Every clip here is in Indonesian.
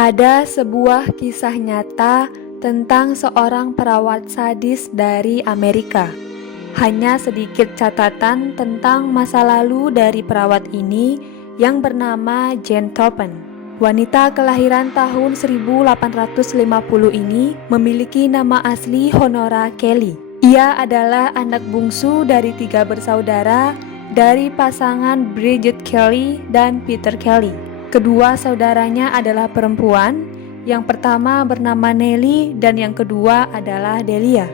Ada sebuah kisah nyata tentang seorang perawat sadis dari Amerika. Hanya sedikit catatan tentang masa lalu dari perawat ini yang bernama Jane Toppan. Wanita kelahiran tahun 1850 ini memiliki nama asli Honora Kelly. Ia adalah anak bungsu dari 3 bersaudara dari pasangan Bridget Kelly dan Peter Kelly. Kedua saudaranya adalah perempuan, yang pertama bernama Nellie dan yang kedua adalah Delia.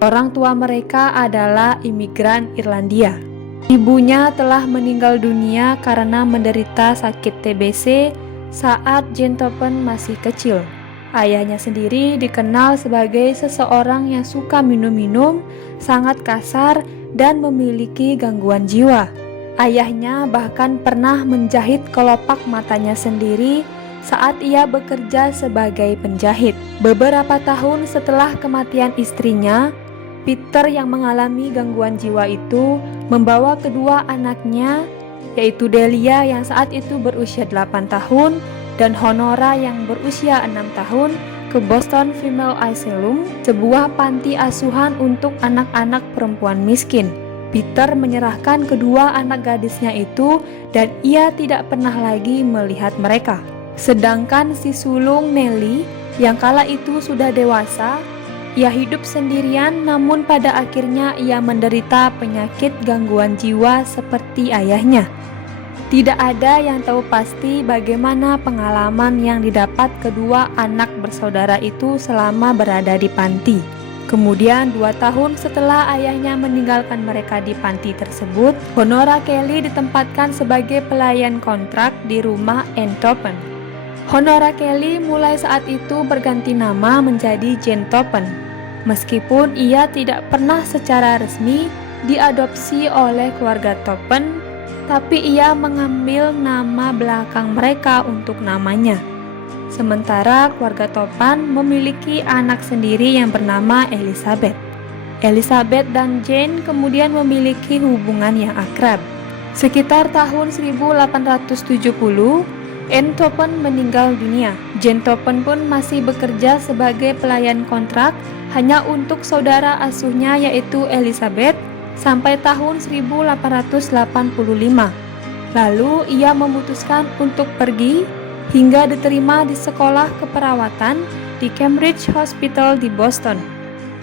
Orang tua mereka adalah imigran Irlandia. Ibunya telah meninggal dunia karena menderita sakit TBC saat Jane Toppan masih kecil. Ayahnya sendiri dikenal sebagai seseorang yang suka minum-minum, sangat kasar, dan memiliki gangguan jiwa. Ayahnya bahkan pernah menjahit kelopak matanya sendiri saat ia bekerja sebagai penjahit. Beberapa tahun setelah kematian istrinya, Peter yang mengalami gangguan jiwa itu membawa kedua anaknya, yaitu Delia yang saat itu berusia 8 tahun dan Honora yang berusia 6 tahun ke Boston Female Asylum, sebuah panti asuhan untuk anak-anak perempuan miskin. Peter menyerahkan kedua anak gadisnya itu dan ia tidak pernah lagi melihat mereka. Sedangkan si sulung Nellie yang kala itu sudah dewasa, ia hidup sendirian namun pada akhirnya ia menderita penyakit gangguan jiwa seperti ayahnya. Tidak ada yang tahu pasti bagaimana pengalaman yang didapat kedua anak bersaudara itu selama berada di panti. Kemudian 2 tahun setelah ayahnya meninggalkan mereka di panti tersebut, Honora Kelly ditempatkan sebagai pelayan kontrak di rumah Anne Toppan. Honora Kelly mulai saat itu berganti nama menjadi Jane Toppan. Meskipun ia tidak pernah secara resmi diadopsi oleh keluarga Toppan, tapi ia mengambil nama belakang mereka untuk namanya. Sementara keluarga Toppan memiliki anak sendiri yang bernama Elizabeth. Elizabeth dan Jane kemudian memiliki hubungan yang akrab. Sekitar tahun 1870, Anne Toppan meninggal dunia. Jane Toppan pun masih bekerja sebagai pelayan kontrak hanya untuk saudara asuhnya yaitu Elizabeth sampai tahun 1885. Lalu ia memutuskan untuk pergi hingga diterima di sekolah keperawatan di Cambridge Hospital di Boston.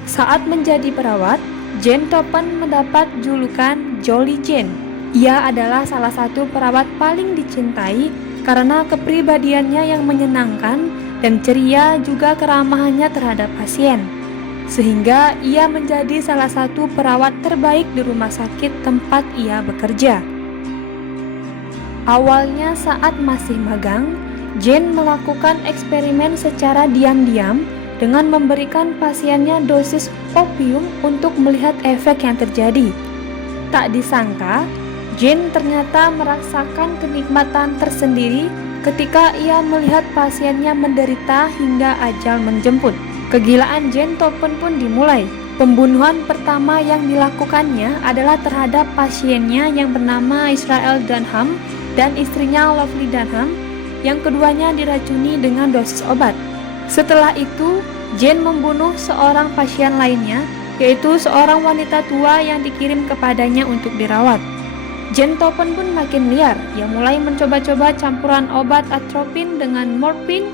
Saat menjadi perawat, Jane Toppan mendapat julukan Jolly Jane. Ia adalah salah satu perawat paling dicintai karena kepribadiannya yang menyenangkan dan ceria, juga keramahannya terhadap pasien. Sehingga ia menjadi salah satu perawat terbaik di rumah sakit tempat ia bekerja. Awalnya saat masih magang, Jane melakukan eksperimen secara diam-diam dengan memberikan pasiennya dosis opium untuk melihat efek yang terjadi. Tak disangka, Jane ternyata merasakan kenikmatan tersendiri ketika ia melihat pasiennya menderita hingga ajal menjemput. Kegilaan Jane Toppan pun dimulai. Pembunuhan pertama yang dilakukannya adalah terhadap pasiennya yang bernama Israel Dunham dan istrinya Lovely Dunham, yang keduanya diracuni dengan dosis obat. Setelah itu, Jane membunuh seorang pasien lainnya, yaitu seorang wanita tua yang dikirim kepadanya untuk dirawat. Jane Toppan pun makin liar. Ia mulai mencoba-coba campuran obat atropin dengan morfin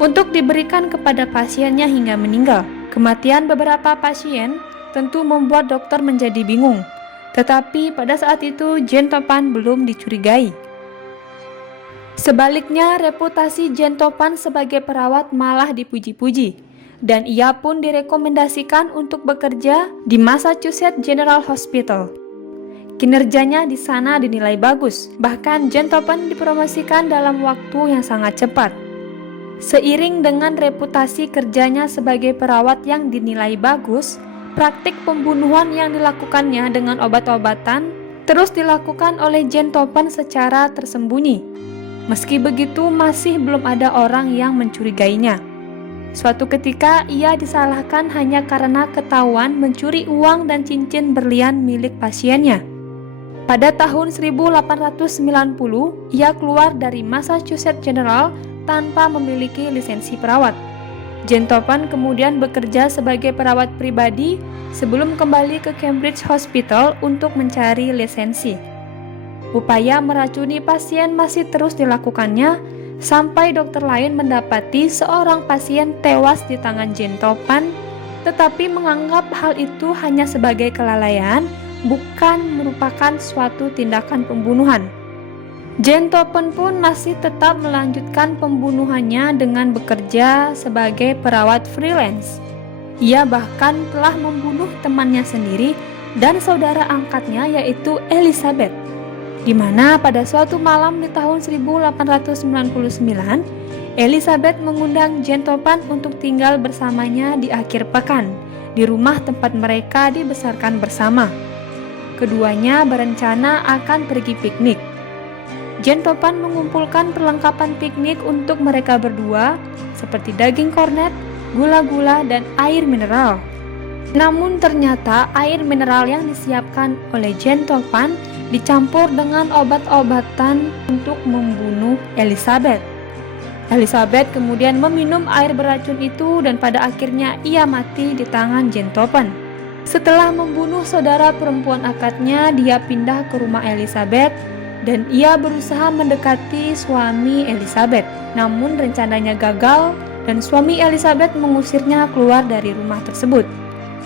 untuk diberikan kepada pasiennya hingga meninggal. Kematian beberapa pasien tentu membuat dokter menjadi bingung. Tetapi pada saat itu Jane Toppan belum dicurigai. Sebaliknya, reputasi Jane Toppan sebagai perawat malah dipuji-puji, dan ia pun direkomendasikan untuk bekerja di Massachusetts General Hospital. Kinerjanya di sana dinilai bagus, bahkan Jane Toppan dipromosikan dalam waktu yang sangat cepat. Seiring dengan reputasi kerjanya sebagai perawat yang dinilai bagus, praktik pembunuhan yang dilakukannya dengan obat-obatan terus dilakukan oleh Jane Toppan secara tersembunyi. Meski begitu, masih belum ada orang yang mencurigainya. Suatu ketika, ia disalahkan hanya karena ketahuan mencuri uang dan cincin berlian milik pasiennya. Pada tahun 1890, ia keluar dari Massachusetts General tanpa memiliki lisensi perawat. Gentleton kemudian bekerja sebagai perawat pribadi sebelum kembali ke Cambridge Hospital untuk mencari lisensi. Upaya meracuni pasien masih terus dilakukannya sampai dokter lain mendapati seorang pasien tewas di tangan Gentleton, tetapi menganggap hal itu hanya sebagai kelalaian, bukan merupakan suatu tindakan pembunuhan. Gentleton pun masih tetap melanjutkan pembunuhannya dengan bekerja sebagai perawat freelance. Ia bahkan telah membunuh temannya sendiri dan saudara angkatnya yaitu Elizabeth, di mana pada suatu malam di tahun 1899, Elizabeth mengundang Gentleton untuk tinggal bersamanya di akhir pekan, di rumah tempat mereka dibesarkan bersama. Keduanya berencana akan pergi piknik. Gentleton mengumpulkan perlengkapan piknik untuk mereka berdua, seperti daging kornet, gula-gula, dan air mineral. Namun ternyata air mineral yang disiapkan oleh Gentleton dicampur dengan obat-obatan untuk membunuh Elizabeth. Elizabeth kemudian meminum air beracun itu dan pada akhirnya ia mati di tangan Gentleton. Setelah membunuh saudara perempuan akadnya, dia pindah ke rumah Elizabeth dan ia berusaha mendekati suami Elizabeth. Namun rencananya gagal dan suami Elizabeth mengusirnya keluar dari rumah tersebut.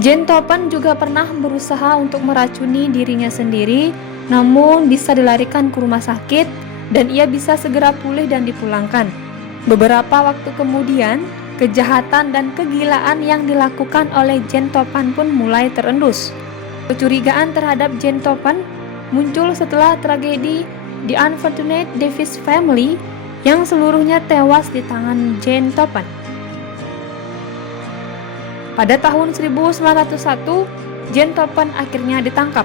Gentleton juga pernah berusaha untuk meracuni dirinya sendiri, namun bisa dilarikan ke rumah sakit dan ia bisa segera pulih dan dipulangkan. Beberapa waktu kemudian, kejahatan dan kegilaan yang dilakukan oleh Gentleton pun mulai terendus. Kecurigaan terhadap Gentleton muncul setelah tragedi The Unfortunate Davis Family yang seluruhnya tewas di tangan Gentleton. Pada tahun 1901, Gentleton akhirnya ditangkap.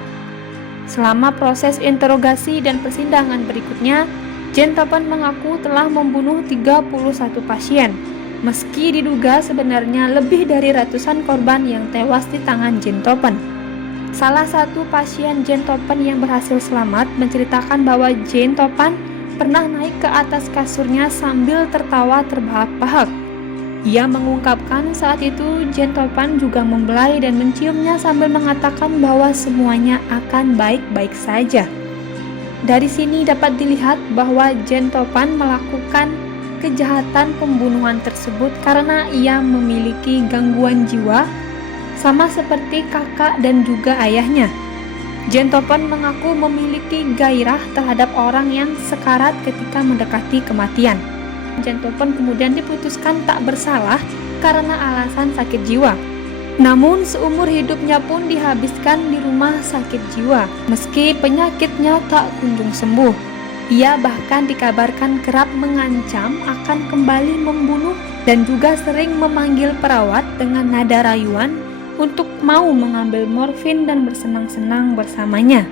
Selama proses interogasi dan persidangan berikutnya, Gentleton mengaku telah membunuh 31 pasien, meski diduga sebenarnya lebih dari ratusan korban yang tewas di tangan Gentleton. Salah satu pasien Gentleton yang berhasil selamat menceritakan bahwa Gentleton pernah naik ke atas kasurnya sambil tertawa terbahak-bahak. Ia mengungkapkan saat itu Gentleton juga membelai dan menciumnya sambil mengatakan bahwa semuanya akan baik-baik saja. Dari sini dapat dilihat bahwa Gentleton melakukan kejahatan pembunuhan tersebut karena ia memiliki gangguan jiwa, sama seperti kakak dan juga ayahnya. Gentleton mengaku memiliki gairah terhadap orang yang sekarat ketika mendekati kematian. Gentleton kemudian diputuskan tak bersalah karena alasan sakit jiwa. Namun seumur hidupnya pun dihabiskan di rumah sakit jiwa, meski penyakitnya tak kunjung sembuh. Ia bahkan dikabarkan kerap mengancam akan kembali membunuh dan juga sering memanggil perawat dengan nada rayuan untuk mau mengambil morfin dan bersenang-senang bersamanya.